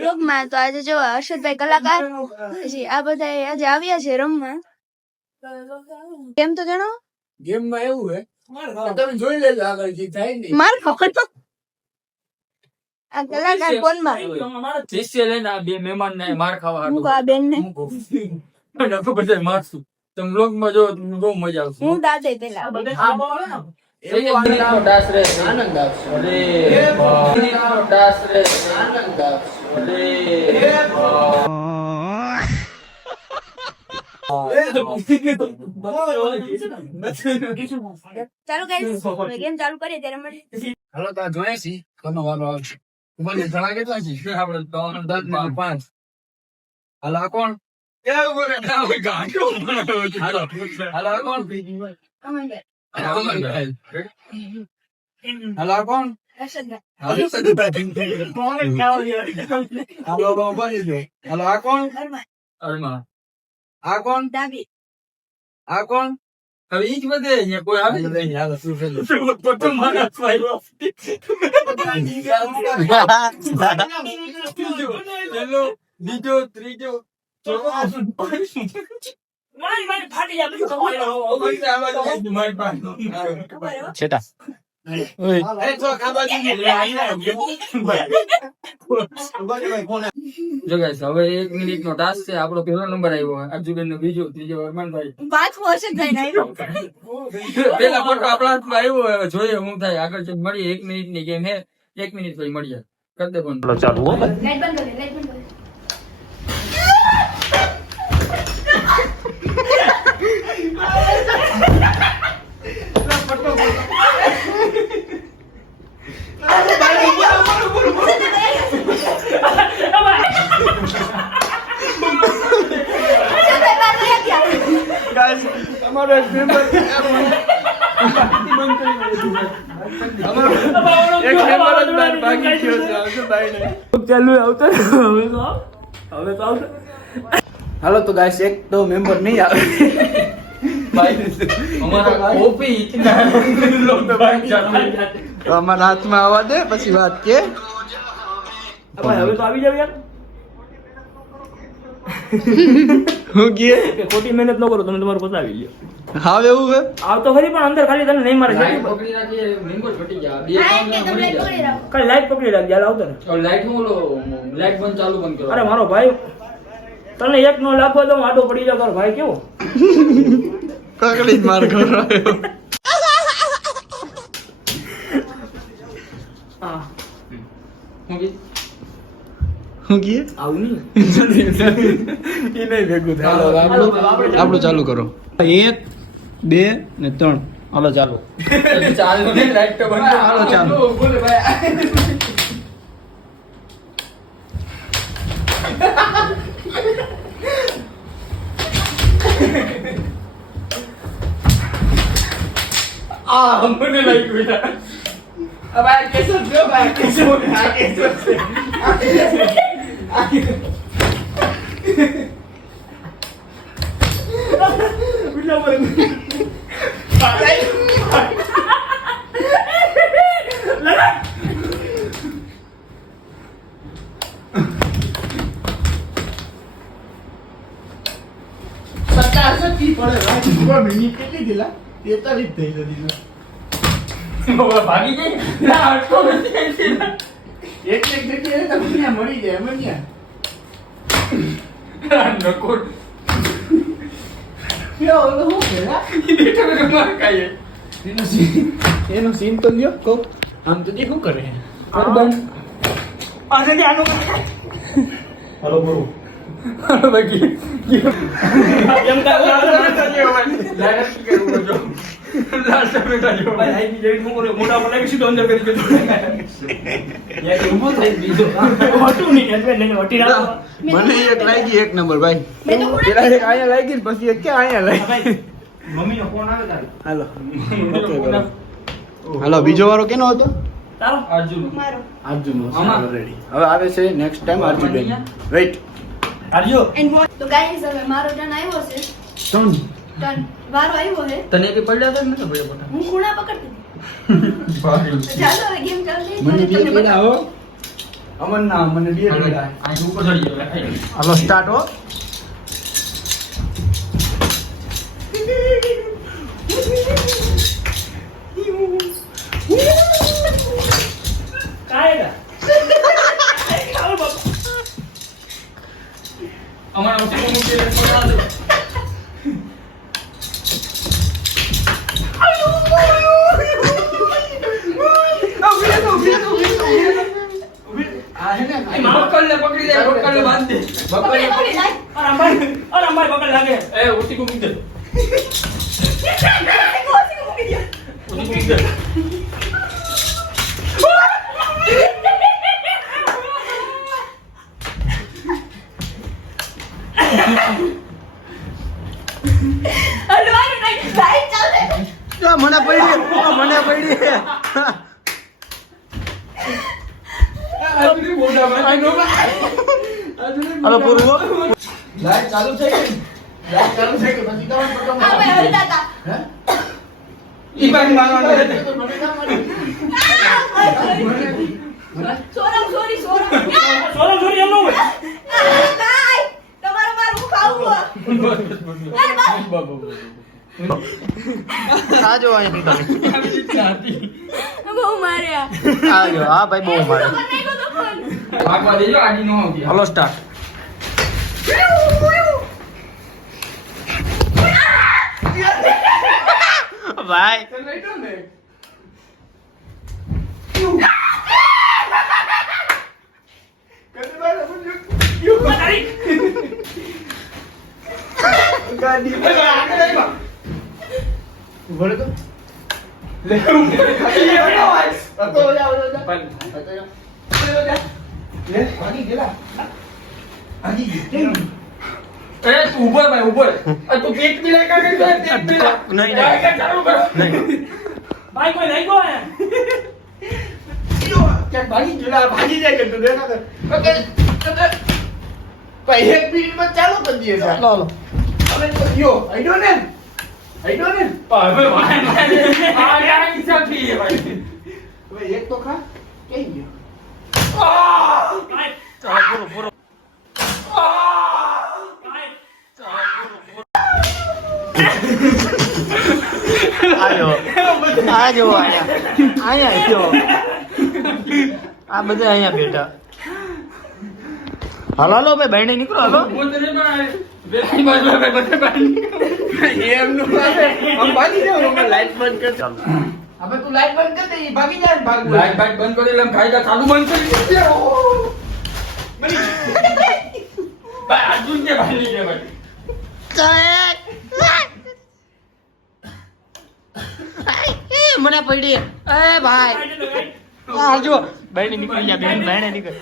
બ્લોગમાં તો આજે જો હર્ષદભાઈ કલાકાર પછી આ બધા આજે આવ્યા છે રમવા. કેમ તો જણાવો. ગેમ માં એવું હે તમે જોઈ લેજો આગળ જે થાય ને માર ખબર તો આ કલાકાર કોણમાં અમારા શિષ્ય લઈને આ બે મહેમાન ને માર ખાવા હું આ બેન ને બધા મારશું તમે બ્લોગ માં જો બહુ મજા આવશે. હું દાદે પેલા આનંદ આવશે આનંદ ચાલુ કરી ગેમ ચાલુ કરીએ ત્યારે મળે. હાલો તો જોઈએ છી કોનો વારો આવશે ઉભા ઘણા કેટલા છે આપણે 10 માં 5 હાલો આ કોણ હાલો હાલો આ કોણ અમનભાઈ, હાલો આ કોણ હર્ષદભાઈ, હાલો બની ગયો હાલો આ કોણ અરમાન, આ કોણ ડાબી, આ કોણ હવે ઈ જ બધે અહીંયા કોઈ આવે નહીં હાલો શું ફેલ પતંગ મારા સ્વાયો બીજો ત્રીજો છેટા જો ગાઈસ હવે 1 મિનિટ નો ટાસ્ક છે. આપણો પહેલો નંબર આવ્યો અર્જુબેન નો, બીજો, ત્રીજો અરમાનભાઈ, પાંચમો હર્ષદભાઈ ને આવ્યો. પેલા ફોટો આપણા હાથમાં આવ્યો. હવે જોઈએ શું થાય આગળ. મળીએ 1 મિનિટ ની ગેમ હે. 1 મિનિટ પછી મળીએ. કરી દે પણ ચાલુ હો. લાઈટ બંધ કરી, લાઈટ બંધ કરી. તમારો એક મેમ્બર બાકી થયો છે અર્જુનભાઈ ને ચાલુ આવતો હવે તો આવતો. હાલો તો ગાઈસ એક તો મેમ્બર નહીં આવે અમારા કોપી ઇતના લોગ ભાઈ ચાલુ. તો અમારા હાથમાં આવવા દે પછી વાત કે હવે તો આવી જાવ યાર. હું કે ખોટી મહેનત ન કરો, તમે તમારું પતાવી લ્યો. હાવ એવું હે આવ તો ખરી પણ અંદર ખાલી તને નહીં મારે. લાઈટ પકડી રાખીએ મેમ્બર ઘટી ગયા બે હા, કામ કે તમે મળી લાઈટ પકડી જાય. રાખો. ખાલી લાઈટ પકડી રાખજે. હાલ આવતો ને. લાઈટ નું ઓલો લાઈટ બંધ ચાલુ બંધ કરો. અરે મારો ભાઈ તને એક નો લાગવો તો હું આડો પડી જાવ. તારો ભાઈ કેવો કકડી માર કરાયો હા હું કીધું? હું કે આવું નહીં. એ નહીં ભેગું થાય આપણું ચાલુ કરો 1 2 ને 3 હાલો ચાલુ ચાલુ ને લાઈટ તો બંધ હાલો ચાલુ બોલે ભાઈ. આ મને લાગ્યું યાર. अब आ कैसे जो भाई कैसे हो गया कैसे બીજા પર ભાગી જાય ના અટકો નથી. મળી જાય મને નકોર એનો સીન તો લ્યો કો આમ તો શું કરે હાલો બોલો. બાકી એમ લાસ્ટ મે કાજો ભાઈ આઈ જઈ મોરે મોઢા પર લાગી સીધો અંદર કરી દીધું. યાર ઊભો થઈ બીજો હોટું નહીં એટલે ને હોટી રાખો. મને એક લાગી એક નંબર ભાઈ મેં તો પૂરા પેલા એક આયા લાગી ને પછી એક કે આયા લાગી મમ્મીનો ફોન આવે તારે. હાલો ઓકે કરો હાલો બીજો વારો કેનો હતો તારો અર્જુન મારો. અર્જુન આમાં? રેડી હવે આવે છે નેક્સ્ટ ટાઈમ અર્જુન વેઇટ આર્યો And what? તો guys, હવે મારો ટર્ન આવ્યો છે. ત્રણ ટર્ન વારો આવ્યો છે. તને બી પડ્યા તો નથી પડ્યા પોતા હું ખૂણા પકડતી હતી. ચાલો હવે ગેમ ચાલુ મને થઈ. બે પેલા હો અમન ના મને બે મિનિટ આ ઉપર ચડી જાય હાલો સ્ટાર્ટ હો કાયદા ચાલો બાપા અમારા ઓછો મૂકી દે પડા દે બકલને પકડી દે બકલને બાંધ દે અરે અંબાઈ બકલ લાગે એ ઉઠી કો મૂકી દે ઉઠી મૂકી દે મને પડી મને પડી હાલો પૂરું હો. લાઈટ ચાલુ છે કે લાઈટ ચાલુ છે કે પછી તમારે પટો હે ઈ બાજુ મારવાનો છે સોરમ સોરી એમ ન હોય આજો અહીંયા બહુ માર્યા આજો હા ભાઈ બહુ મારે ભાગવા દેજો આડી નો આવતી હાલો સ્ટાર્ટ ભાઈ ગાડી ભલે તો લે ભાગી ગયેલા ભાગી ગઈ એ તું ઉપર ભાઈ ઉપર આ તું કેક બી લાગા કે કેક બી નહીં ચાલુ કર નહીં ભાઈ કોઈ નહીં ગયો ક્યાં ભાગી ગયેલા ભાગી જાય કે તું દેખા કર ભાઈ એક મિનિટમાં ચાલુ કરી દઈએ ચાલો હાલો હવે તો યો આઈડો ને ભાઈ આ યાર ઈચ્છા થી ભાઈ હવે એક તો ખા કઈ ગયો ચાલો પૂરો આજો આજો અહીંયા જો આ બધા અહીંયા બેઠા હાલો હાલો ભાઈ બાયણે નીકળો હાલો બોતરે ભાઈ બેસી બાજુ ભાઈ બધે ભાઈ એમનું આમ ભાગી જાવ અમે લાઈટ બંધ કર ચાલો હવે તું લાઈટ બંધ કર દે ઈ ભાગી જાય ને ભાગવું લાઈટ બાઈટ બંધ કરી લેમ ખાઈ જા ચાલુ બંધ કરી દે ભાઈ અર્જુન કે ભાઈ કે ભાઈ મને પડી એ ભાઈ આ જો બાયણે નીકળી જા બેન બાયણે નીકળ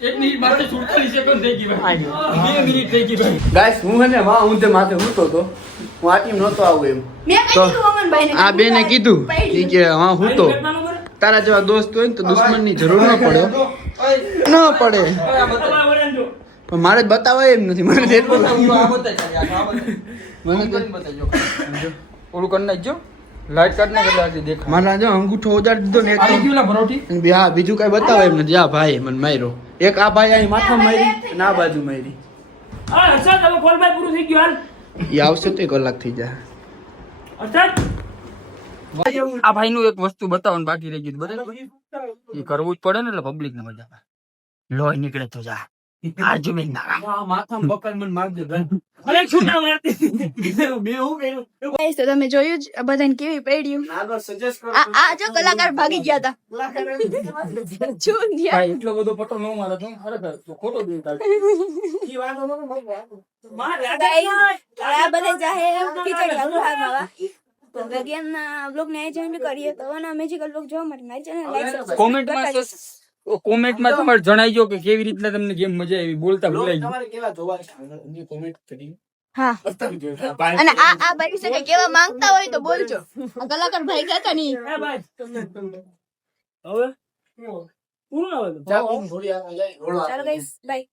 એક મિનિટ માથે 47 સેકન્ડ થઈ ગઈ ભાઈ 2 મિનિટ થઈ ગઈ ભાઈ ગાઈસ હું હે ને માં હું તે માથે હૂતો તો હું આ ટીમ નહોતો આવું એમ તો આ બેને કીધું ઈ કે હા હૂતો તારા જેવા દોસ્ત હોય ને તો દુશ્મનની જરૂર ન પડે ન પડે પણ મારે બતાવાય એમ નથી મને એટલું મને ઓલું કરી નાખજો લાઈટ કાઢ નાખ એટલે આજે દેખાય મારા જો અંગૂઠો ઉજાડી દીધો ને એક આવી ગયું લા ભરોઠી તો હા બીજું કઈ બતાવે એમ નથી આ ભાઈ મને માર્યો એક આ ભાઈ અહીં માથામાં મારી અને આ બાજુ મારી આ હર્ષદ હવે કોલ ભાઈ પૂરું થઈ ગયું હાલ એ આવશે તો 1 કલાક થઈ જાય હર્ષદ આ ભાઈ નું એક વસ્તુ બતાવવાનું બાકી રહી ગયું બરાબર એ કરવું જ પડે ને એટલે પબ્લિક ને મજા આવે લોહી નીકળે તો જા આર્જુમેન ના માથામાં પકડ મને માર દે અરે છૂટા મારતી બે હું કર્યું Guys, તો તમે જોયું જ આ બધાને કેવી પડ્યું આગળ સજેસ્ટ કરો આ જો કલાકાર ભાગી ગયા હતા ચૂંદિયા ભાઈ એટલો બધો પટો ન મારે તો ખરેખર તો ખોટો દિન તારે ઈ વાતો ન માર આ બધા જાહે ખીચડી હલવા ખાવા હવે ગેમના બ્લોગને અહીં જોઈન કરીએ તો આના મેજિકલ બ્લોગ જોવા માટે મારી ચેનલ લાઈક કોમેન્ટમાં તમારે જણાવજો કે કેવી રીતના તમને ગેમ મજા આવી બોલતા ભૂલાઈ ગયું. તમારે કેવા જોવા છે કોમેન્ટ કરી હા અને આ ભાઈ વિશે કેવા માંગતા હોય તો બોલજો આ કલાકાર ભાઈ કહેતા નહીં હવે પૂરું ના હોય તો. ચાલો થોડી આગળ જાય ચાલો ગાઈસ બાય